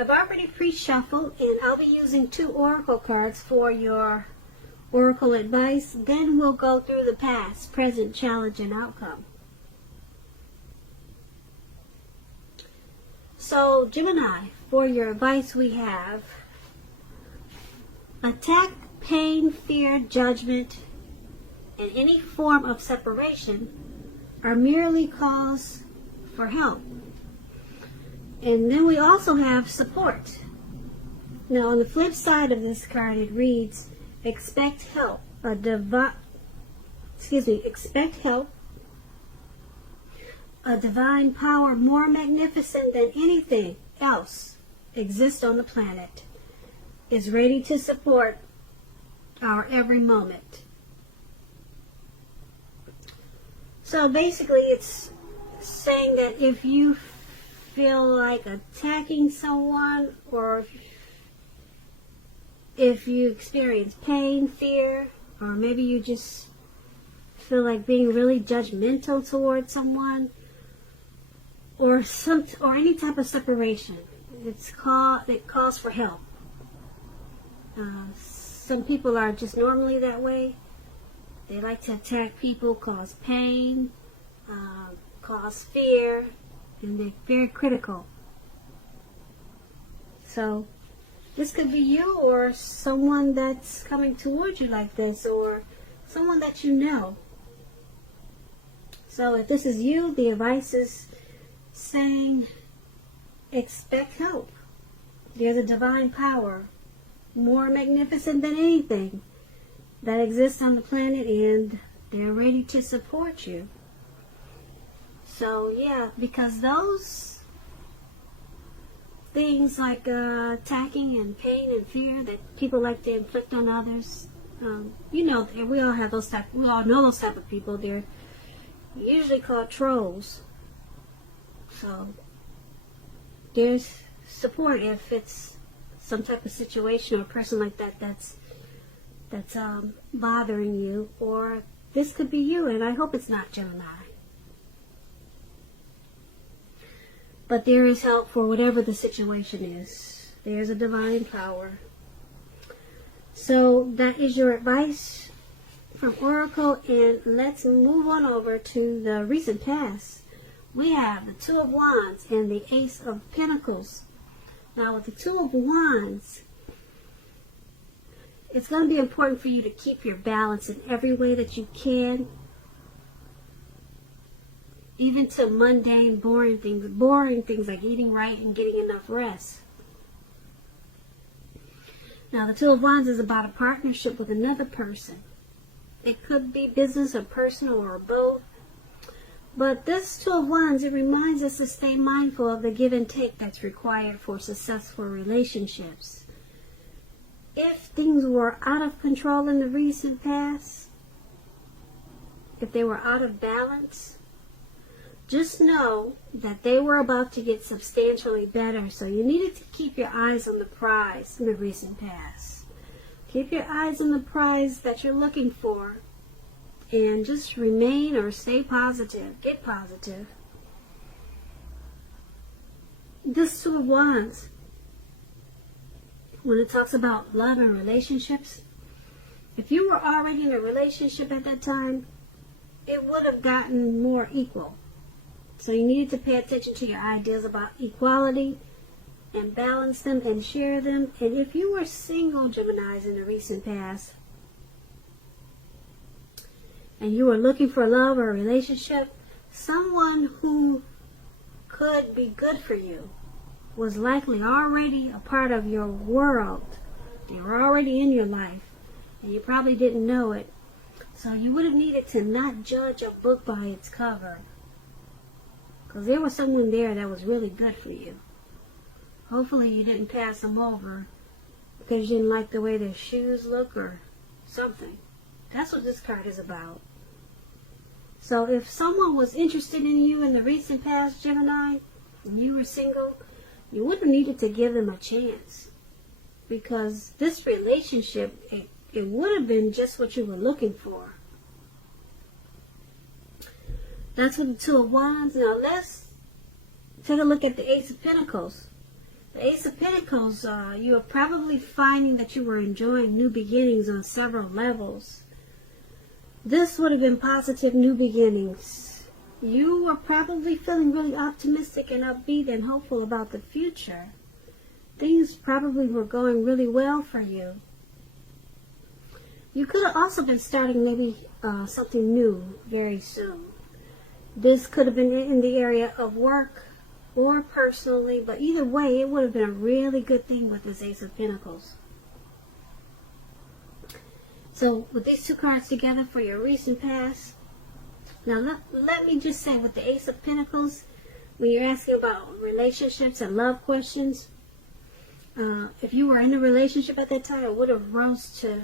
I've already pre-shuffled, and I'll be using 2 oracle cards for your oracle advice. Then we'll go through the past, present, challenge, and outcome. So, Gemini, for your advice we have attack, pain, fear, judgment, and any form of separation are merely calls for help. And then we also have support. Now, on the flip side of this card, it reads, expect help. Expect help. A divine power more magnificent than anything else exists on the planet is ready to support our every moment. So basically, it's saying that if you feel like attacking someone, or if you experience pain, fear, or maybe you just feel like being really judgmental towards someone, or any type of separation, it calls for help. Some people are just normally that way. They like to attack people, cause pain, cause fear, and they're very critical. So this could be you, or someone that's coming towards you like this, or someone that you know. So if this is you, the advice is saying expect help. There's a divine power more magnificent than anything that exists on the planet, and they're ready to support you. So yeah, because those things like attacking and pain and fear that people like to inflict on others, we all know those type of people. They're usually called trolls. So there's support if it's some type of situation or person like that that's bothering you, or this could be you, and I hope it's not, Gemini. But there is help for whatever the situation is. There's a divine power. So that is your advice from Oracle, and let's move on over to the recent past. We have the Two of Wands and the Ace of Pentacles. Now with the Two of Wands, it's going to be important for you to keep your balance in every way that you can. Even to mundane, boring things like eating right and getting enough rest. Now, the Two of Wands is about a partnership with another person. It could be business or personal or both. But this Two of Wands, it reminds us to stay mindful of the give and take that's required for successful relationships. If things were out of control in the recent past, if they were out of balance, just know that they were about to get substantially better. So you needed to keep your eyes on the prize in the recent past. Keep your eyes on the prize that you're looking for. And just remain or stay positive. Get positive. This Two of Wands, when it talks about love and relationships, if you were already in a relationship at that time, it would have gotten more equal. So you needed to pay attention to your ideas about equality and balance them and share them. And if you were single, Geminis, in the recent past, and you were looking for love or a relationship, someone who could be good for you was likely already a part of your world. They were already in your life, and you probably didn't know it. So you would have needed to not judge a book by its cover. Because there was someone there that was really good for you. Hopefully you didn't pass them over because you didn't like the way their shoes look or something. That's what this card is about. So if someone was interested in you in the recent past, Gemini, and you were single, you wouldn't have needed to give them a chance. Because this relationship, it would have been just what you were looking for. That's what the Two of Wands. Now let's take a look at the Ace of Pentacles. The Ace of Pentacles, you are probably finding that you were enjoying new beginnings on several levels. This would have been positive new beginnings. You were probably feeling really optimistic and upbeat and hopeful about the future. Things probably were going really well for you. You could have also been starting maybe something new very soon. This could have been in the area of work or personally, but either way, it would have been a really good thing with this Ace of Pentacles. So with these two cards together for your recent past, now let me just say with the Ace of Pentacles, when you're asking about relationships and love questions, if you were in a relationship at that time, it would have rose to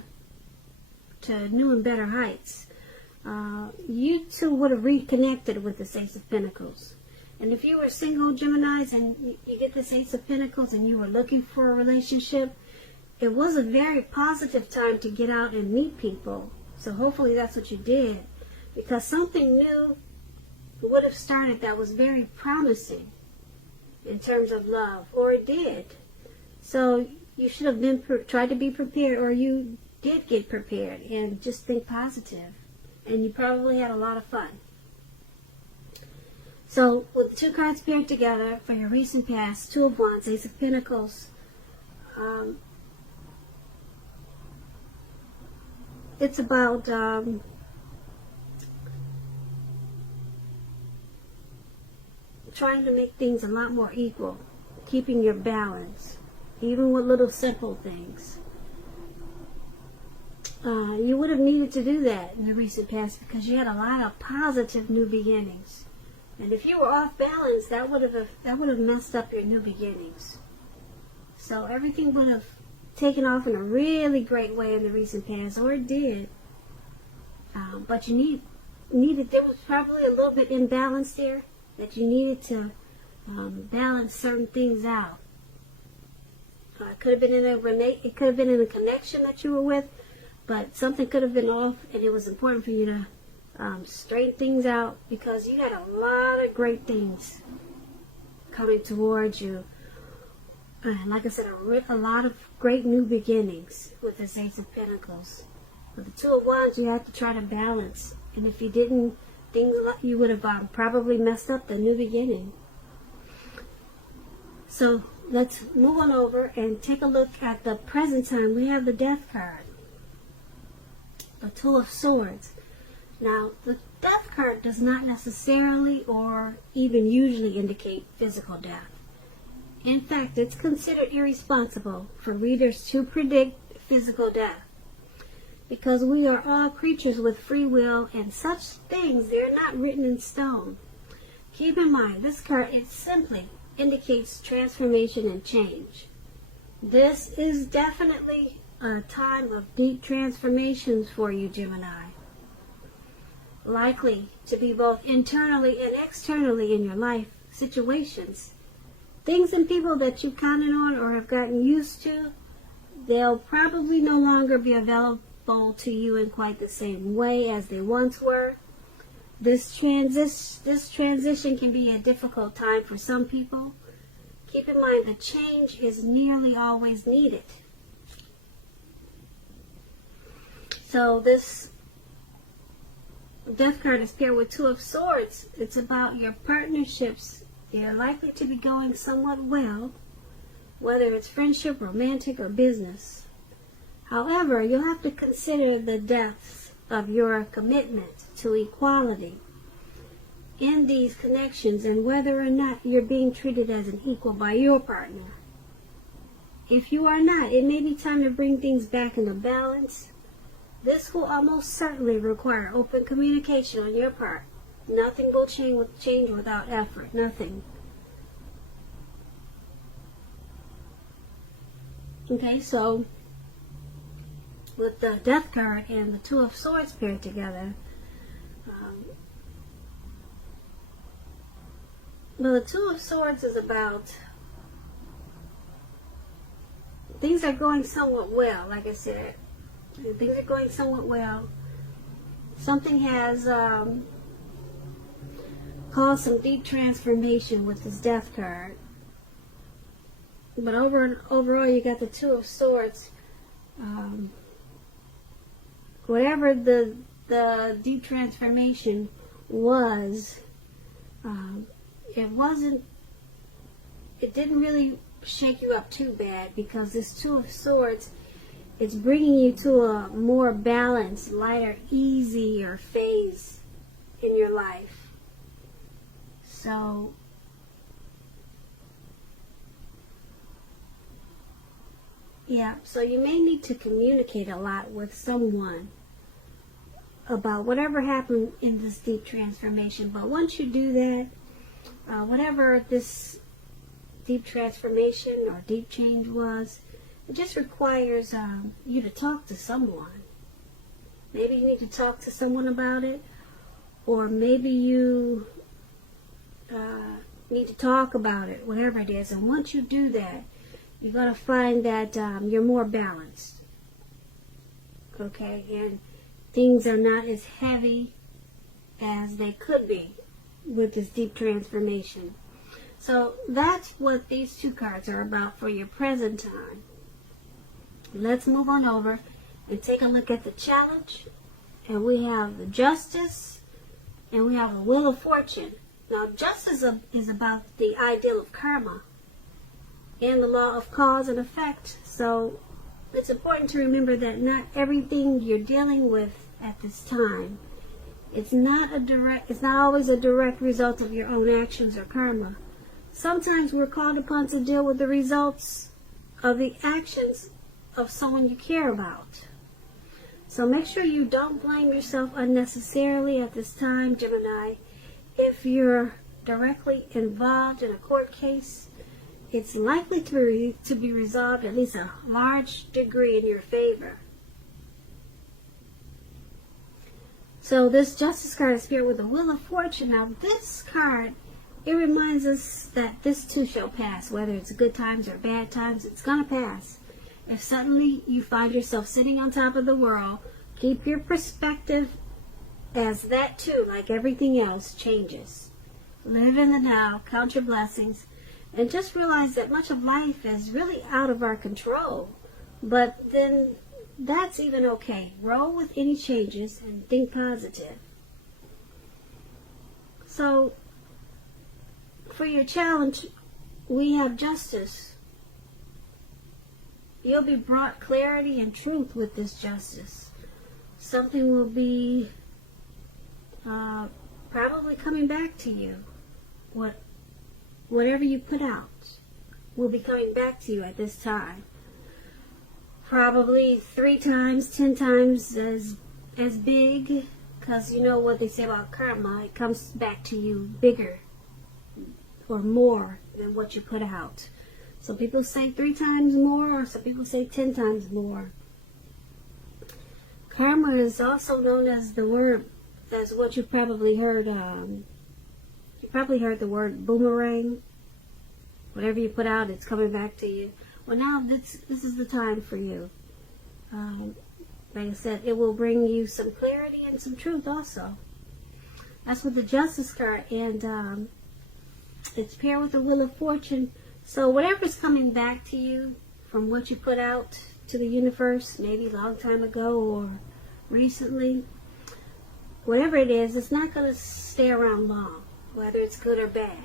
new and better heights. You two would have reconnected with this Ace of Pentacles. And if you were single Geminis and you get this Ace of Pentacles and you were looking for a relationship, it was a very positive time to get out and meet people. So hopefully that's what you did, because something new would have started that was very promising in terms of love, or it did. So you should have been tried to be prepared, or you did get prepared, and just think positive. And you probably had a lot of fun. So with the two cards paired together for your recent past, Two of Wands, Ace of Pentacles, it's about trying to make things a lot more equal, keeping your balance, even with little simple things. You would have needed to do that in the recent past because you had a lot of positive new beginnings. And if you were off balance, that would have messed up your new beginnings. So everything would have taken off in a really great way in the recent past, or it did. But you needed, there was probably a little bit imbalance there that you needed to balance certain things out. It could have been in a connection that you were with, but something could have been off, and it was important for you to straighten things out, because you had a lot of great things coming towards you. Like I said, a lot of great new beginnings with this Ace of Pentacles. With the Two of Wands, you have to try to balance, and if you didn't, you would have probably messed up the new beginning. So let's move on over and take a look at the present time. We have the Death card, the Two of Swords. Now, the Death card does not necessarily or even usually indicate physical death. In fact, it's considered irresponsible for readers to predict physical death, because we are all creatures with free will, and such things, they're not written in stone. Keep in mind, this card, it simply indicates transformation and change. This is definitely a time of deep transformations for you, Gemini. Likely to be both internally and externally in your life situations. Things and people that you counted on or have gotten used to, they'll probably no longer be available to you in quite the same way as they once were. This transition can be a difficult time for some people. Keep in mind, the change is nearly always needed. So this Death card is paired with Two of Swords. It's about your partnerships. They're likely to be going somewhat well, whether it's friendship, romantic, or business. However, you'll have to consider the depths of your commitment to equality in these connections, and whether or not you're being treated as an equal by your partner. If you are not, it may be time to bring things back into balance. This will almost certainly require open communication on your part. Nothing will change without effort. Nothing. Okay, so with the Death card and the Two of Swords paired together, well, the Two of Swords is about things are going somewhat well. Like I said, things are going somewhat well. Something has caused some deep transformation with this Death card. But overall, you got the Two of Swords. Whatever the deep transformation was, it didn't really shake you up too bad, because this Two of Swords, it's bringing you to a more balanced, lighter, easier phase in your life. So, yeah, so you may need to communicate a lot with someone about whatever happened in this deep transformation. But once you do that, whatever this deep transformation or deep change was, it just requires you to talk to someone. Maybe you need to talk to someone about it, or maybe you need to talk about it, whatever it is. And once you do that, you're going to find that you're more balanced. Okay? And things are not as heavy as they could be with this deep transformation. So that's what these two cards are about for your present time. Let's move on over and take a look at the challenge. And we have the Justice, and we have the Wheel of Fortune. Now, Justice is about the ideal of karma and the law of cause and effect. So it's important to remember that not everything you're dealing with at this time, it's not always a direct result of your own actions or karma. Sometimes we're called upon to deal with the results of the actions of someone you care about. So make sure you don't blame yourself unnecessarily at this time, Gemini. If you're directly involved in a court case, it's likely to be resolved at least a large degree in your favor. So this Justice card is paired with the Wheel of Fortune. Now this card, it reminds us that this too shall pass. Whether it's good times or bad times, it's going to pass. If suddenly you find yourself sitting on top of the world, keep your perspective as that too, like everything else, changes. Live in the now, count your blessings, and just realize that much of life is really out of our control. But then that's even okay. Roll with any changes and think positive. So, for your challenge, we have Justice. You'll be brought clarity and truth with this Justice. Something will be probably coming back to you. Whatever you put out will be coming back to you at this time. Probably 3 times, 10 times as big, because you know what they say about karma. It comes back to you bigger or more than what you put out. Some people say 3 times more, or some people say 10 times more. Karma is also known as what you probably heard. You probably heard the word boomerang. Whatever you put out, it's coming back to you. Well, now this is the time for you. Like I said, it will bring you some clarity and some truth also. That's with the Justice card, and it's paired with the Wheel of Fortune. So whatever's coming back to you from what you put out to the universe, maybe a long time ago or recently, whatever it is, it's not going to stay around long, whether it's good or bad.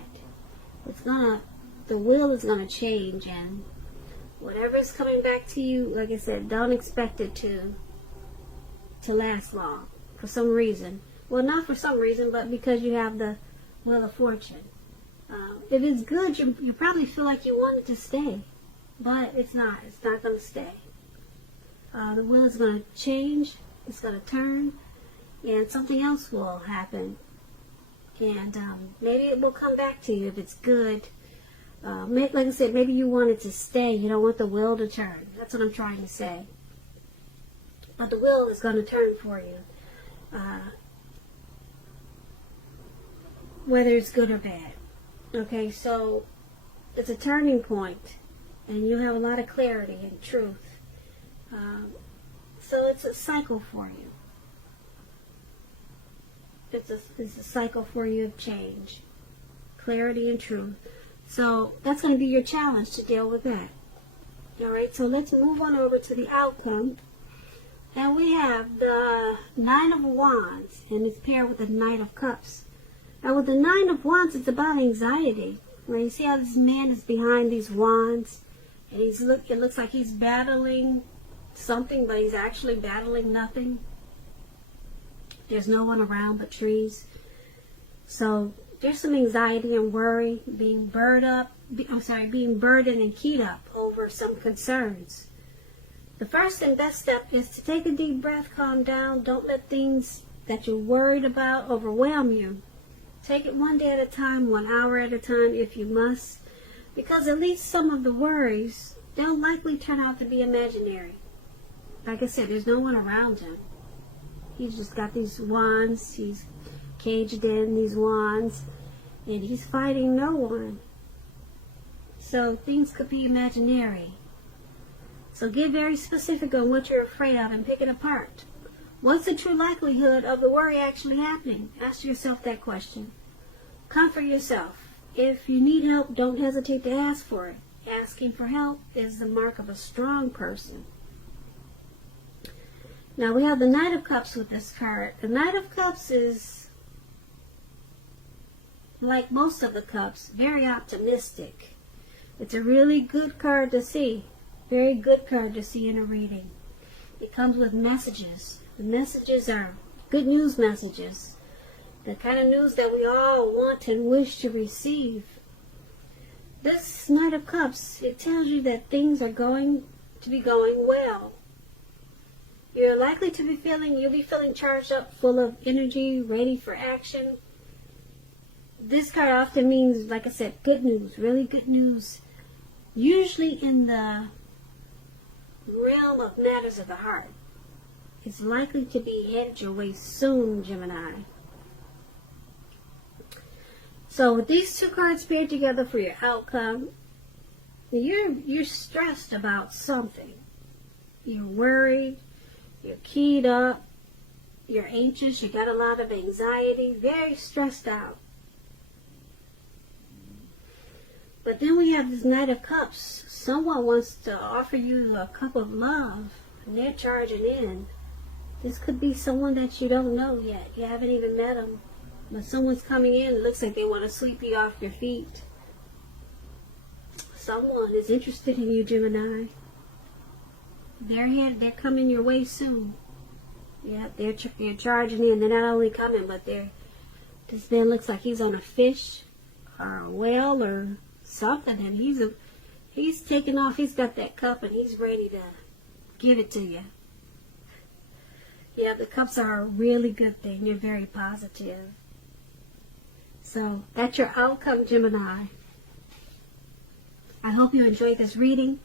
The wheel is going to change, and whatever is coming back to you, like I said, don't expect it to last long for some reason. Well, not for some reason, but because you have the Wheel of Fortune. If it's good, you probably feel like you want it to stay, but it's not. It's not going to stay. The wheel is going to change. It's going to turn, and something else will happen. And maybe it will come back to you if it's good. Like I said, maybe you want it to stay. You don't want the wheel to turn. That's what I'm trying to say. But the wheel is going to turn for you, whether it's good or bad. Okay, so it's a turning point, and you'll have a lot of clarity and truth. So it's a cycle for you. It's a cycle for you of change, clarity and truth. So that's going to be your challenge to deal with that. Alright, so let's move on over to the outcome. Now we have the Nine of Wands, and it's paired with the Knight of Cups. Now with the Nine of Wands, it's about anxiety. Right? You see how this man is behind these wands, and it looks like he's battling something, but he's actually battling nothing. There's no one around but trees. So there's some anxiety and worry, being burdened and keyed up over some concerns. The first and best step is to take a deep breath, calm down. Don't let things that you're worried about overwhelm you. Take it one day at a time, 1 hour at a time if you must, because at least some of the worries, they'll likely turn out to be imaginary. Like I said, there's no one around him. He's just got these wands. He's caged in these wands, and he's fighting no one. So things could be imaginary. So get very specific on what you're afraid of and pick it apart. What's the true likelihood of the worry actually happening? Ask yourself that question. Comfort yourself. If you need help, don't hesitate to ask for it. Asking for help is the mark of a strong person. Now we have the Knight of Cups with this card. The Knight of Cups is, like most of the cups, very optimistic. It's a really good card to see. Very good card to see in a reading. It comes with messages. The messages are good news messages. The kind of news that we all want and wish to receive. This Knight of Cups, it tells you that things are going to be going well. You're likely to be you'll be feeling charged up, full of energy, ready for action. This card often means, like I said, good news, really good news. Usually in the realm of matters of the heart. It's likely to be headed your way soon, Gemini. So with these two cards paired together for your outcome, you're stressed about something. You're worried, you're keyed up, you're anxious, you got a lot of anxiety, very stressed out. But then we have this Knight of Cups. Someone wants to offer you a cup of love, and they're charging in. This could be someone that you don't know yet. You haven't even met them. But someone's coming in. It looks like they want to sweep you off your feet. Someone is interested in you, Gemini. They're coming your way soon. Yeah, they're charging in. They're not only coming, but this man looks like he's on a fish or a whale or something, and he's taking off. He's got that cup, and he's ready to give it to you. Yeah, the cups are a really good thing. You're very positive. So that's your outcome, Gemini. I hope you enjoyed this reading.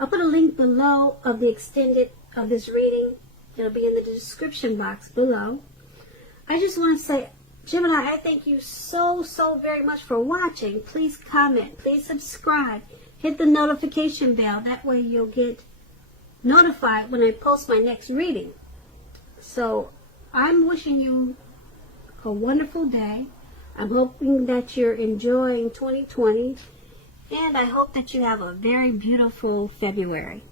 I'll put a link below of the extended of this reading. It'll be in the description box below. I just want to say, Gemini, I thank you so very much for watching. Please comment. Please subscribe. Hit the notification bell. That way you'll get notified when I post my next reading. So I'm wishing you a wonderful day. I'm hoping that you're enjoying 2020. And I hope that you have a very beautiful February.